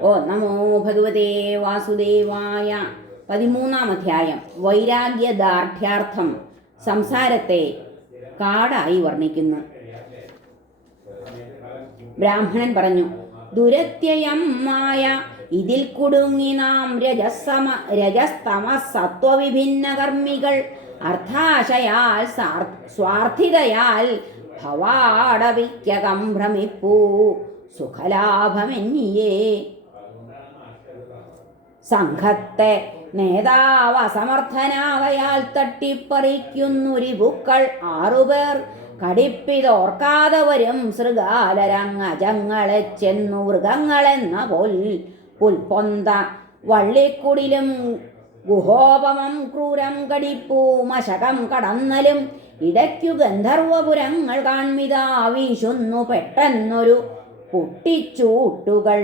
ഓ നമോ ഭഗവതേ വാസുദേവായ. പതിമൂന്നാം അധ്യായം വൈരാഗ്യദാർഢ്യാർത്ഥം. സംസാരത്തെ കാടായി വർണിക്കുന്നു. ബ്രാഹ്മണൻ പറഞ്ഞു ദുരത്യയം മായ ഇതിൽ കുടുങ്ങി നാം രജസമ രജസ്തമ സത്വവിഭിന്ന കർമ്മികൾ അർത്ഥാശയാൽ സ്വാർത്ഥിതയാൽ ഭവാടവിക്കകം ഭ്രമിപ്പൂ. സുഖലാഭമെന്നിയേ സംഘത്തെ നേതാവ് അസമർത്ഥനാകയാൽ തട്ടിപ്പറിക്കുന്നൊരിപുക്കൾ ആറുപേർ. കടിപ്പിതോർക്കാതെ വരും ശൃഗാലരങ്ങജങ്ങളെ ചെന്നു മൃഗങ്ങളെന്ന പോൽ. പുൽപ്പൊന്ത വള്ളിക്കുടിലും ഗുഹോപമം ക്രൂരം കടിപ്പൂ മശകം കടന്നലും. ഇടയ്ക്കു ഗന്ധർവപുരങ്ങൾ കാൺമിതാ വീശുന്നു പെട്ടെന്നൊരു പൊട്ടിച്ചൂട്ടുകൾ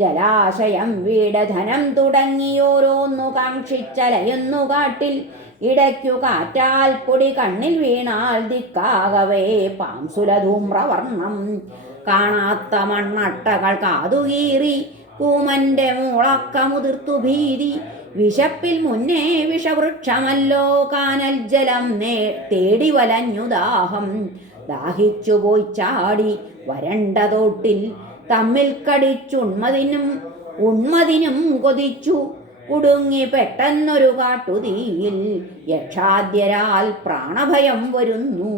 ജലാശയം വീടധനം തുടങ്ങിയോരോന്നു കാക്ഷിച്ചലയുന്നു കാട്ടിൽ ഇടയ്ക്കു കാറ്റാൽ പൊടി കണ്ണിൽ വീണാൽ ദിക്കാകവേ പാംസുലധൂമ്രവർണം കാണാത്ത മണ്ണട്ടകൾ കാതുകീറി കൂമന്റെ മൂളക്കമുതിർത്തു ഭീതി. വിശപ്പിൽ മുന്നേ വിഷവൃക്ഷമല്ലോ കാനൽ ജലം നേ തേടി വലഞ്ഞു ദാഹം. ദാഹിച്ചു പോയി ചാടി വരണ്ട തോട്ടിൽ തമ്മിൽ കടിച്ചുണ്മതിനും ഉണ്മതിനും കൊതിച്ചു. കുടുങ്ങി പെട്ടെന്നൊരു കാട്ടുതീയിൽ യക്ഷാദ്യരാൽ പ്രാണഭയം വരുന്നു.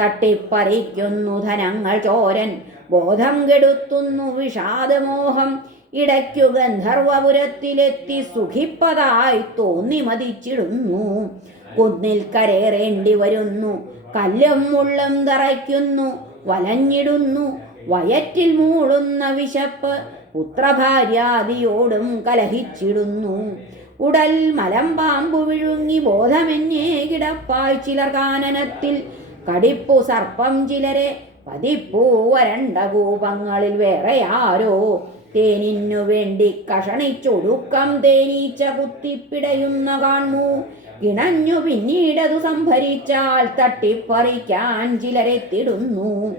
തട്ടിപ്പറിക്കുന്നു ധനങ്ങൾ ചോരൻ ബോധം കെടുത്തുന്നു വിഷാദമോഹം. ഇടയ്ക്കു ഗന്ധർവപുരത്തിലെത്തി സുഖിപ്പതായി തോന്നി മതിച്ചിടുന്നു കുന്നിൽ കരേറേണ്ടി വരുന്നു കല്ലും മുള്ളും തറയ്ക്കുന്നു വലഞ്ഞിടുന്നു. വയറ്റിൽ മൂളുന്ന വിശപ്പ് പുത്രഭാര്യാദിയോടും കലഹിച്ചിടുന്നു. ഉടൽ മലം പാമ്പു വിഴുങ്ങി ബോധമെന്നേ കിടപ്പായി ചിലർ കാനനത്തിൽ കടിപ്പു സർപ്പം ചിലരെ പതിപ്പൂ വരണ്ട കൂപങ്ങളിൽ വേറെ ആരോ തേനിനു വേണ്ടി കഷണിച്ചൊടുക്കം തേനീച്ച കുത്തിപ്പിടയുന്ന കാണു ഇണഞ്ഞു പിന്നീടതു സംഭരിച്ചാൽ തട്ടിപ്പറിക്കാൻ ചിലരെത്തിടുന്നു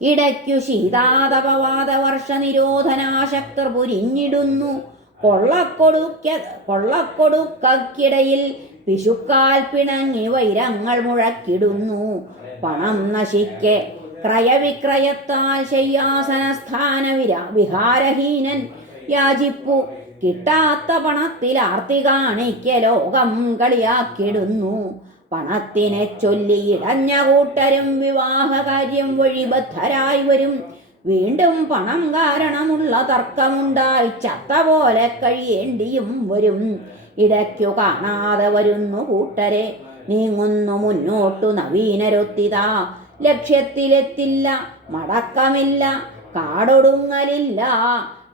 ഇടയ്ക്കു ശീതാതപവാദ വർഷ നിരോധനാശക്തർ പുരിഞ്ഞിടുന്നു. കൊള്ളക്കൊടുക്ക കൊള്ളക്കൊടുക്കക്കിടയിൽ പിശുക്കാൽ പിണങ്ങി വൈരങ്ങൾ മുഴക്കിടുന്നു. പണം നശിക്കെ ക്രയവിക്രയത്താൽ ശയ്യാസനസ്ഥാന വിരാ വിഹാരഹീനൻ യാചിപ്പു. കിട്ടാത്ത പണത്തിൽ ആർത്തി കാണിക്ക ലോകം കളിയാക്കിടുന്നു. പണത്തിനെ ചൊല്ലി ഇടഞ്ഞ കൂട്ടരും വിവാഹകാര്യം വഴി ബദ്ധരായി വരും. വീണ്ടും പണം കാരണമുള്ള തർക്കമുണ്ടായി ചത്ത പോലെ കഴിയേണ്ടിയും വരും. ഇടയ്ക്കു കാണാതെ വരുന്നു കൂട്ടരെ. നീങ്ങുന്നു മുന്നോട്ടു നവീനരൊത്തിതാ. ലക്ഷ്യത്തിലെത്തില്ല മടക്കമില്ല കാടൊടുങ്ങലില്ല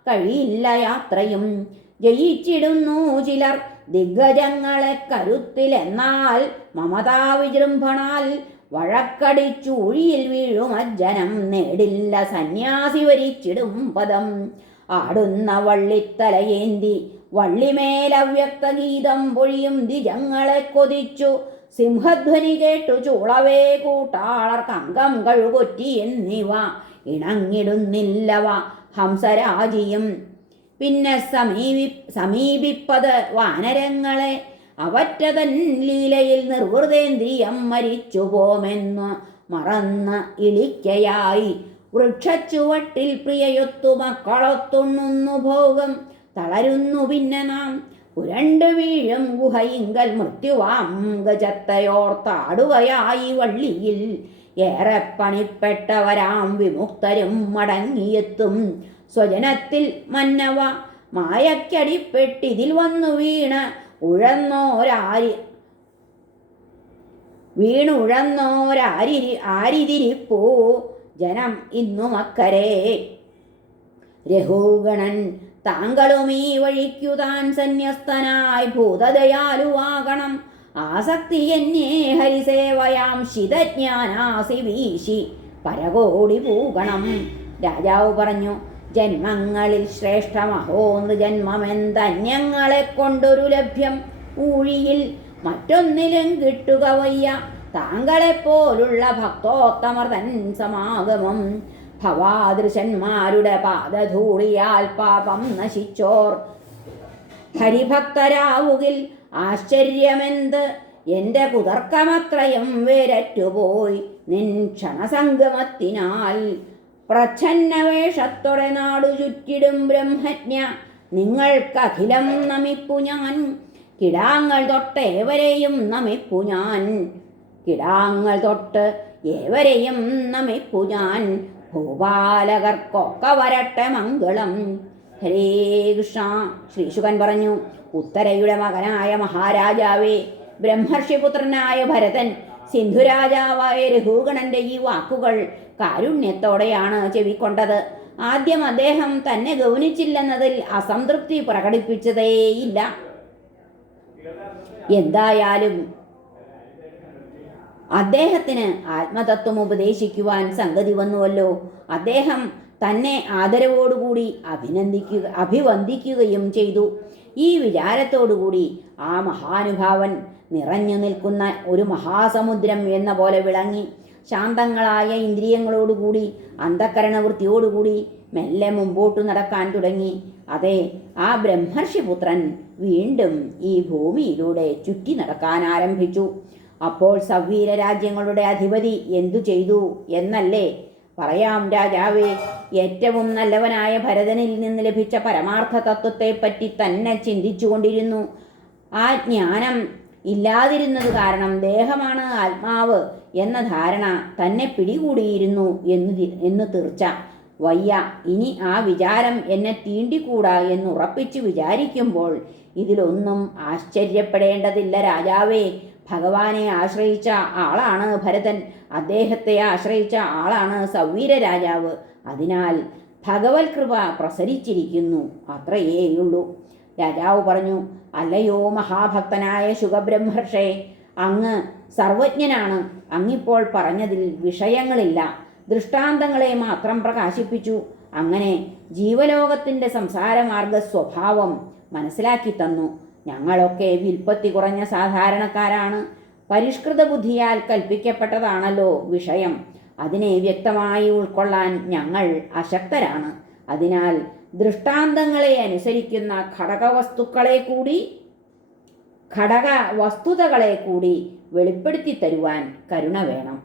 കഴിയില്ല യാത്രയും. ജയിച്ചിടുന്നു ചിലർ ദിഗ്ഗജങ്ങളെ കരുത്തിലെന്നാൽ മമതാ വിജൃംഭണാൽ വഴക്കടിച്ചൂഴിയിൽ വീഴും അജ്ജനം നേടില്ല സന്യാസി വരിച്ചിടും പദം. ആടുന്ന വള്ളിത്തലയേന്തി വള്ളിമേലവ്യക്തഗീതം പൊഴിയും ദിജങ്ങളെ കൊതിച്ചു. സിംഹധ്വനി കേട്ടു ചൂളവേ കൂട്ടാളർ കങ്കം കഴുകൊറ്റി എന്നിവ ഇണങ്ങിടുന്നില്ലവ ഹംസരാജിയും. പിന്നെ സമീപി സമീപിപ്പത് വാനരങ്ങളെ അവറ്റതൻ ലീലയിൽ നിർവൃതേന്ദ്രിയം മരിച്ചു പോമെന്ന് മറന്ന് ഇളിക്കയായി. വൃക്ഷച്ചുവട്ടിൽ പ്രിയയൊത്തു മക്കളൊത്തുണ്ണുന്നു ഭോഗം. തളരുന്നു പിന്നെ നാം. പുരണ്ടു വീഴും ഗുഹയിങ്കൽ മൃത്യുവാം ഗജത്തയോർത്താടുകയായി വള്ളിയിൽ. ഏറെ പണിപ്പെട്ടവരാം വിമുക്തരും മടങ്ങിയെത്തും. സ്വജനത്തിൽ മന്നവ മായക്കടിപ്പെട്ടിതിൽ വന്നു വീണ്. ഉഴന്നോരാരി വീണുഴന്നോരാരി ആരിതിരിപ്പൂ ജനം ഇന്നു മക്കരെ രഘുഗണൻ താങ്കളും ഈ വഴിക്കു താൻ സന്യസ്തനായി ഭൂതദയാലുവാകണം. ആസക്തി എന്നെ ഹരിസേവയാം ശിതജ്ഞാനാസി വീശി പരകോടി പൂകണം. രാജാവ് പറഞ്ഞു ജന്മങ്ങളിൽ ശ്രേഷ്ഠമഹോന്ന് ജന്മമെന്തന്യങ്ങളെ കൊണ്ടൊരു ലഭ്യം. ഊഴിയിൽ മറ്റൊന്നിലും കിട്ടുക വയ്യ. താങ്കളെപ്പോലുള്ള ഭക്തോത്തമർ തൻ സമാഗമം. ഭവാദൃശന്മാരുടെ പാദധൂളിയാൽ പാപം നശിച്ചോർ. ഹരിഭക്തരാവുകിൽ ആശ്ചര്യമെന്ത്? എന്റെ കുതർക്കമത്രയും വേരറ്റുപോയി. നിൻ ക്ഷണസംഗമത്തിനാൽ പ്രച്ഛന്നവേഷത്തോടെ നാടു ചുറ്റിടും ബ്രഹ്മജ്ഞ. നിങ്ങൾക്കഖിലം നമിപ്പു ഞാൻ. കിടാങ്ങൾ തൊട്ട് ഏവരെയും നമിപ്പു ഞാൻ. കിടാങ്ങൾ തൊട്ട് ഏവരെയും നമിപ്പു ഞാൻ. ഭൂപാലകർക്കൊക്കെ വരട്ടെ മംഗളം. ഹരേ കൃഷ്ണ. ശ്രീശുഖൻ പറഞ്ഞു ഉത്തരയുടെ മകനായ മഹാരാജാവേ ബ്രഹ്മർഷിപുത്രനായ ഭരതൻ സിന്ധുരാജാവായ രഘുഗണന്റെ ഈ വാക്കുകൾ കാരുണ്യത്തോടെയാണ് ചെവിക്കൊണ്ടത്. ആദ്യം അദ്ദേഹം തന്നെ ഗൗനിച്ചില്ലെന്നതിൽ അസംതൃപ്തി പ്രകടിപ്പിച്ചതേയില്ല എന്തായാലും അദ്ദേഹത്തിന് ആത്മതത്വം ഉപദേശിക്കുവാൻ സംഗതി വന്നുവല്ലോ. അദ്ദേഹം തന്നെ ആദരവോടുകൂടി അഭിനന്ദിക്കുക അഭിവന്ദിക്കുകയും ചെയ്തു. ഈ വിചാരത്തോടുകൂടി ആ മഹാനുഭാവൻ നിറഞ്ഞു നിൽക്കുന്ന ഒരു മഹാസമുദ്രം എന്ന പോലെ വിളങ്ങി ശാന്തങ്ങളായ ഇന്ദ്രിയങ്ങളോടുകൂടി അന്ധക്കരണവൃത്തിയോടുകൂടി മെല്ലെ മുമ്പോട്ടു നടക്കാൻ തുടങ്ങി. അതെ ആ ബ്രഹ്മർഷിപുത്രൻ വീണ്ടും ഈ ഭൂമിയിലൂടെ ചുറ്റി നടക്കാൻ ആരംഭിച്ചു. അപ്പോൾ സവീര രാജ്യങ്ങളുടെ അധിപതി എന്തു ചെയ്തു എന്നല്ലേ പറയാം രാജാവേ. ഏറ്റവും നല്ലവനായ ഭരതനിൽ നിന്ന് ലഭിച്ച പരമാർത്ഥ തത്വത്തെപ്പറ്റി തന്നെ ചിന്തിച്ചുകൊണ്ടിരുന്നു. ആ ജ്ഞാനം ഇല്ലാതിരുന്നത് കാരണം ദേഹമാണ് ആത്മാവ് എന്ന ധാരണ തന്നെ പിടികൂടിയിരുന്നു എന്ന് എന്ന് തീർച്ച. വയ്യ. ഇനി ആ വിചാരം എന്നെ തീണ്ടിക്കൂടാ എന്നുറപ്പിച്ച് വിചാരിക്കുമ്പോൾ ഇതിലൊന്നും ആശ്ചര്യപ്പെടേണ്ടതില്ല രാജാവേ. ഭഗവാനെ ആശ്രയിച്ച ആളാണ് ഭരതൻ. അദ്ദേഹത്തെ ആശ്രയിച്ച ആളാണ് സൗവീര രാജാവ്. അതിനാൽ ഭഗവത് കൃപ പ്രസരിച്ചിരിക്കുന്നു. അത്രയേയുള്ളൂ. രാജാവ് പറഞ്ഞു അല്ലയോ മഹാഭക്തനായ ശുഖബ്രഹ്മർഷേ അങ്ങ് സർവജ്ഞനാണ്. അങ്ങിപ്പോൾ പറഞ്ഞതിൽ വിഷയങ്ങളില്ല. ദൃഷ്ടാന്തങ്ങളെ മാത്രം പ്രകാശിപ്പിച്ചു. അങ്ങനെ ജീവലോകത്തിന്റെ സംസാരമാർഗ സ്വഭാവം മനസ്സിലാക്കി തന്നു. ഞങ്ങളൊക്കെ വിൽപ്പത്തി കുറഞ്ഞ സാധാരണക്കാരാണ്. പരിഷ്കൃത ബുദ്ധിയാൽ കൽപ്പിക്കപ്പെട്ടതാണല്ലോ വിഷയം. അതിനെ വ്യക്തമായി ഉൾക്കൊള്ളാൻ ഞങ്ങൾ അശക്തരാണ്. അതിനാൽ ദൃഷ്ടാന്തങ്ങളെ അനുസരിക്കുന്ന ഘടകവസ്തുക്കളെ കൂടി ഘടക വസ്തുതകളെ കൂടി വെളിപ്പെടുത്തി തരുവാൻ കരുണ വേണം.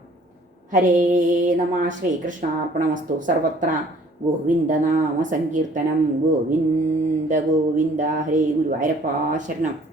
ഹരേ നമ ശ്രീകൃഷ്ണാർപ്പണമസ്തു. സർവത്ര ഗോവിന്ദനാമ സങ്കീർത്തനം. ഗോവിന്ദ ഗോവിന്ദ. ഹരേ ഗുരുവായൂരപ്പാ ശരണം.